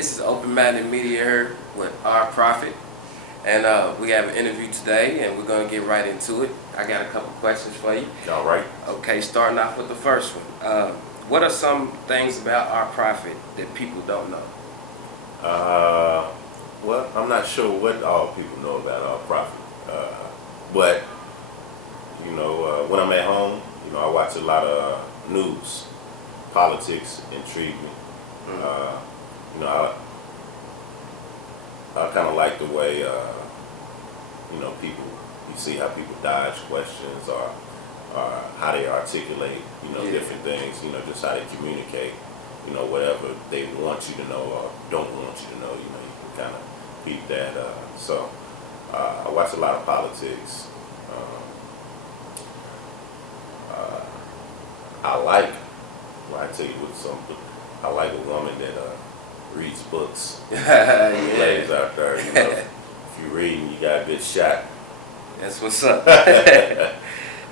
This is Open Minded Media here with our Prophet. And we have an interview today, and we're going to get right into it. I got a couple questions for you. All right. Okay, starting off with the first one. What are some things about our Prophet that people don't know? Well, I'm not sure what all people know about our Prophet. But, when I'm at home, I watch a lot of news. Politics intrigue me. I kind of like the way, people, you see how people dodge questions or how they articulate, different things, just how they communicate, whatever they want you to know or don't want you to know, you can kind of peep that. I watch a lot of politics. I tell you what, I like a woman that reads books. Ladies out there, if you're reading, you got a good shot. That's what's up.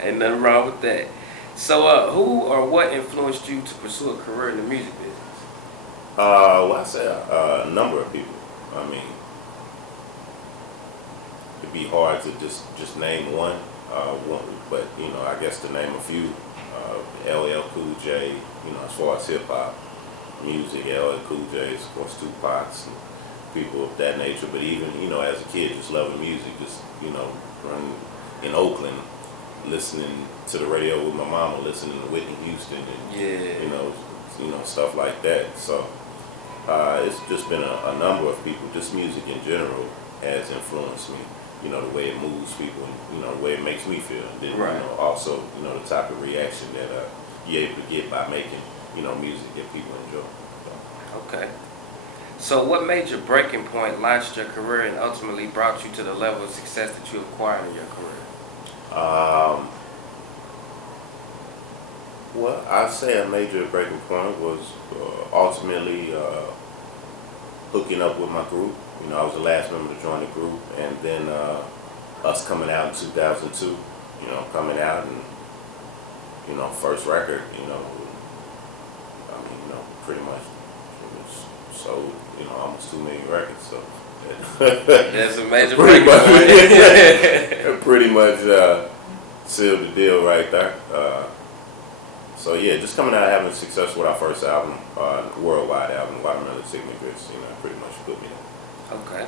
Ain't nothing wrong with that. So, who or what influenced you to pursue a career in the music business? I say a number of people. I mean, it'd be hard to just name one, but I guess to name a few. LL Cool J, as far as hip hop music, LL Cool J, of course, Tupac's and people of that nature. But even as a kid, just loving music, just running in Oakland, listening to the radio with my mama, listening to Whitney Houston, and stuff like that. So it's just been a number of people. Just music in general has influenced me. The way it moves people, and the way it makes me feel. And then, right. Also, the type of reaction that you're able to get by making, music that people enjoy. So. Okay. So what made your breaking point, launched your career, and ultimately brought you to the level of success that you acquired in your career? Well, I'd say a major breaking point was ultimately hooking up with my group. I was the last member to join the group, and then us coming out in 2002, coming out and, first record, pretty much sold, almost 2 million records, so. That's a major breaking point. Pretty much sealed the deal right there. So yeah, just coming out having success with our first album, worldwide album, Watermelon Signatures, pretty much put me there. Okay.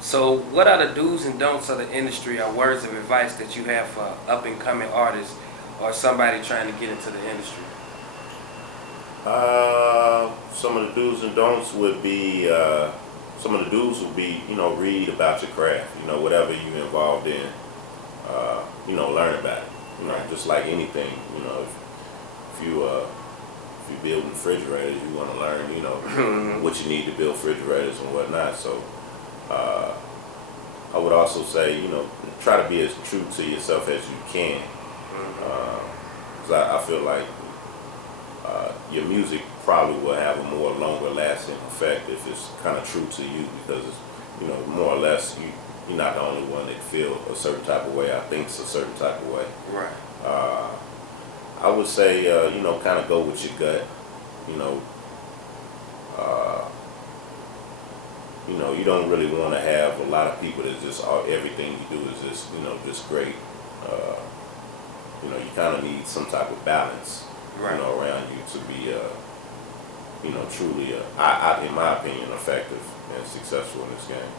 So what are the do's and don'ts of the industry or words of advice that you have for up and coming artists or somebody trying to get into the industry? Some of the do's and don'ts would be, read about your craft, whatever you're involved in, learn about it. Right. Just like anything, if you're building refrigerators, you want to learn, what you need to build refrigerators and whatnot. So I would also say, try to be as true to yourself as you can. Because I feel like your music probably will have a more longer lasting effect if it's kind of true to you, because it's, more or less you're not the only one that feel a certain type of way. I think it's a certain type of way. Right. I would say, kind of go with your gut. You don't really want to have a lot of people that just everything you do is just great. You kind of need some type of balance, right. Around you to be, truly, in my opinion, effective and successful in this game.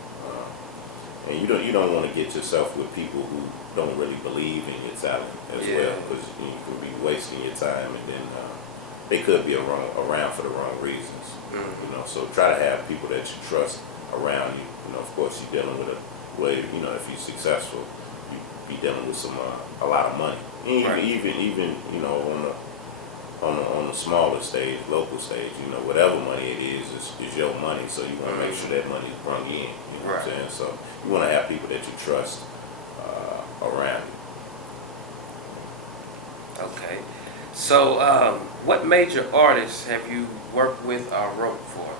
And you don't want to get yourself with people who don't really believe in your talent as well, because you can be wasting your time, and then they could be around for the wrong reasons. So try to have people that you trust around you. Of course, you're dealing with if you're successful, you be dealing with a lot of money. Even on the smaller stage, local stage, whatever money it is your money. So you want to make sure that money is brung in. You know what I'm saying? So you want to have people that you trust around you. Okay. So what major artists have you worked with or wrote for?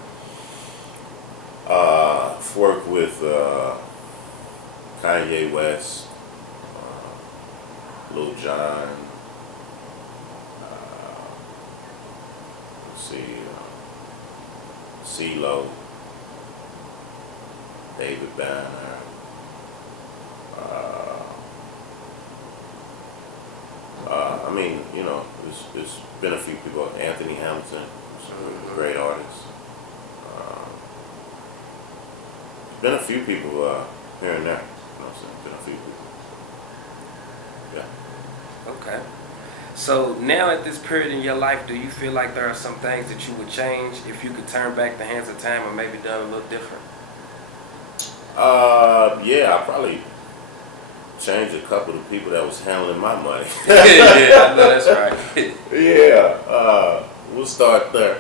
I've worked with Kanye West, Lil Jon, CeeLo, David Banner. I mean, you know, there's been a few people. Anthony Hamilton, who's a great artist. Uh, been a few people here and there. You know what I'm saying? Been a few people. Yeah. Okay. So now at this period in your life, do you feel like there are some things that you would change if you could turn back the hands of time and maybe done a little different? Yeah, I probably changed a couple of people that was handling my money. Yeah, I know that's right. Yeah, we'll start there.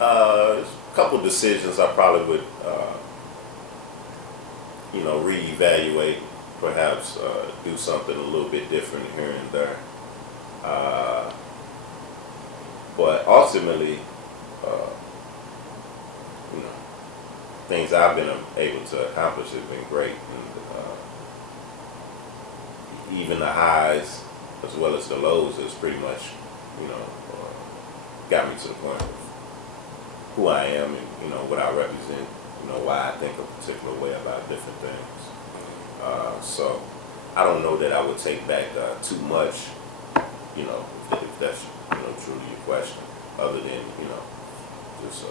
A couple decisions I probably would, you know, reevaluate, perhaps do something a little bit different here and there. Uh, but ultimately, you know, things I've been able to accomplish have been great, and even the highs as well as the lows has pretty much, you know, got me to the point of who I am and, you know, what I represent, you know, why I think a particular way about different things. So I don't know that I would take back too much, you know, if that's, you know, truly your question, other than, you know, just,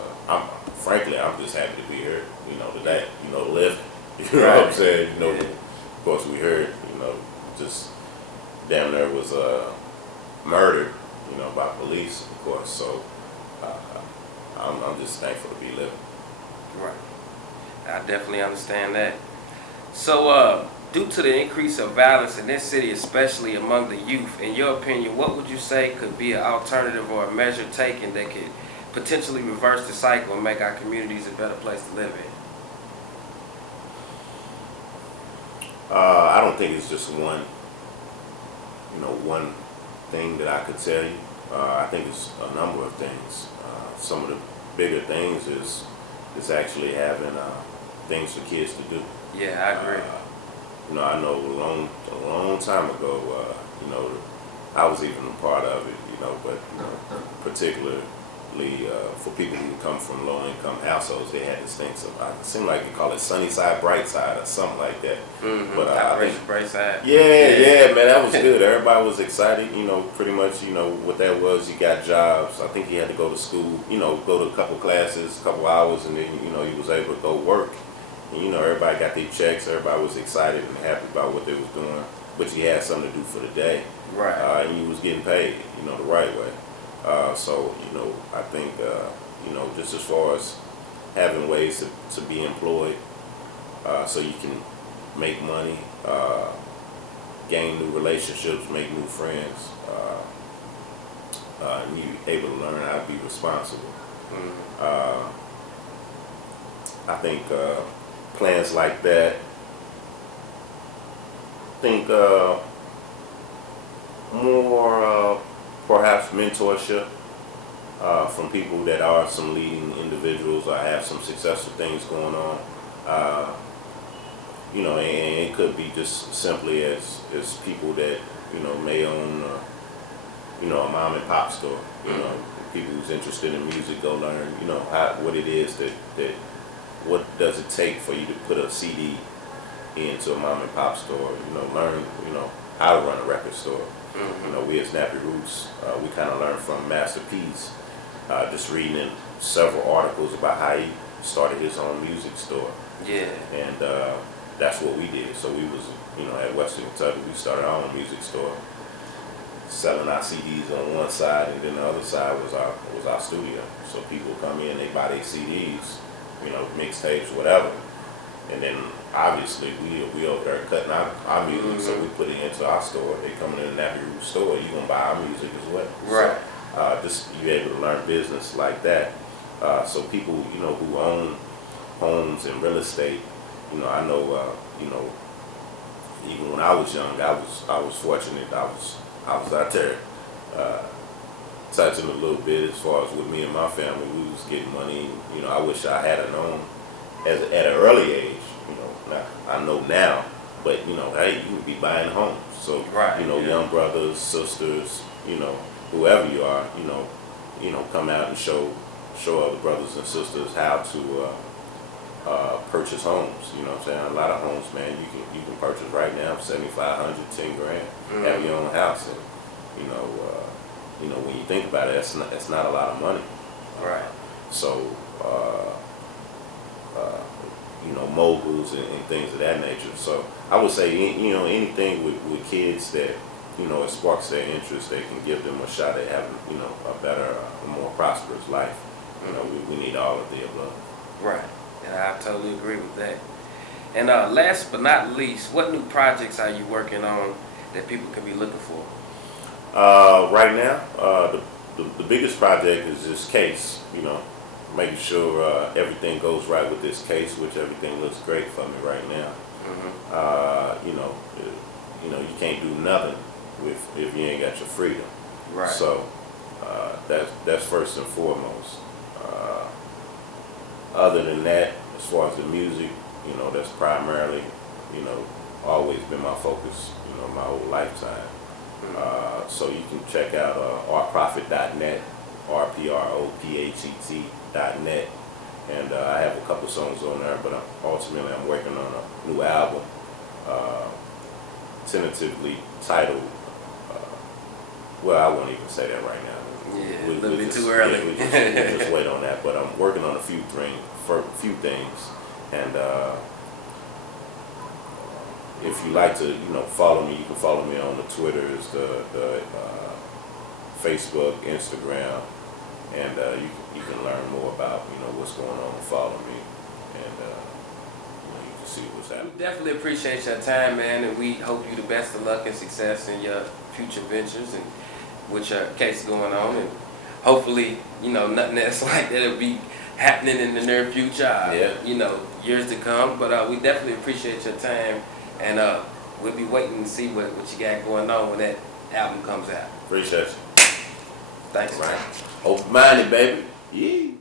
frankly, I'm just happy to be here, you know, today, you know, to live, you know what I'm saying, you know, of course we heard, you know, just damn near was murdered, you know, by police, of course, so I'm just thankful to be living. Right. I definitely understand that. So, due to the increase of violence in this city, especially among the youth, in your opinion, what would you say could be an alternative or a measure taken that could potentially reverse the cycle and make our communities a better place to live in? I don't think it's just one, you know, one thing that I could tell you. I think it's a number of things. Some of the bigger things is actually having things for kids to do. Yeah, I agree. You know, I know a long time ago, you know, I was even a part of it, you know, but you know, particularly for people who come from low-income households, they had this thing. So it seemed like they call it sunny side, bright side, or something like that. Mm-hmm. But I think, bright side. yeah, man, that was good. Everybody was excited, you know, pretty much, you know, what that was. You got jobs. I think you had to go to school, you know, go to a couple classes, a couple hours, and then, you know, you was able to go work. And, you know, everybody got their checks. Everybody was excited and happy about what they was doing. But you had something to do for the day. Right. And you was getting paid, you know, the right way. So, you know, I think, you know, just as far as having ways to be employed so you can make money, gain new relationships, make new friends, and you able to learn how to be responsible. Mm-hmm. I think plans like that, I think more perhaps mentorship from people that are some leading individuals or have some successful things going on. You know, and it could be just simply as people that, you know, may own, you know, a mom and pop store. You know, people who's interested in music go learn, you know, what it is that what does it take for you to put a CD into a mom and pop store. You know, learn, you know, how to run a record store. Mm-hmm. You know, we as Nappy Roots, we kind of learned from Master P's, just reading several articles about how he started his own music store. Yeah. And that's what we did. So we was, you know, at Western Kentucky, we started our own music store, selling our CDs on one side, and then the other side was our studio. So people come in, they buy their CDs, you know, mixtapes, whatever. And then obviously we over there cutting our music, Mm-hmm. so we put it into our store. They come in the Nappy Roots store, you gonna buy our music as well. Right. So, just you able to learn business like that. So people, you know, who own homes and real estate, you know, I know, you know, even when I was young, I was fortunate. I was out there touching a little bit as far as with me and my family. We was getting money. You know, I wish I had known at an early age. You know, now, I know now, but you know, hey, you can be buying homes. So Right, you know, yeah. young brothers, sisters, you know, whoever you are, you know, come out and show show other brothers and sisters how to purchase homes. You know what I'm saying? A lot of homes, man, you can purchase right now for 7,500, 10 grand, have your own house, and when you think about it, that's not a lot of money. Right. So moguls and things of that nature. So I would say anything with kids that it sparks their interest, they can give them a shot at having a better, a more prosperous life. We need all of the above. Right. And I totally agree with that. And last but not least, what new projects are you working on that people can be looking for? Right now, the biggest project is this case. Making sure everything goes right with this case, which everything looks great for me right now. You can't do nothing if you ain't got your freedom. Right. So that's first and foremost. Other than that, as far as the music, that's primarily, always been my focus, my whole lifetime. So you can check out artprofit.net, RPROPHET.net, and I have a couple songs on there, but ultimately I'm working on a new album, tentatively titled, well, I won't even say that right now. Yeah, a little bit too early. We'll just wait on that, but I'm working on a few things, and if you like to, follow me, you can follow me on the Twitters, the Facebook, Instagram, and you can learn more about what's going on and follow me, and you can see what's happening. We definitely appreciate your time, man, and we hope you the best of luck and success in your future ventures and with your case going on, and hopefully nothing else like that will be happening in the near future. Years to come. But we definitely appreciate your time, and we'll be waiting to see what you got going on when that album comes out. Appreciate you. Thanks. Right. Open-minded, baby. Yeah.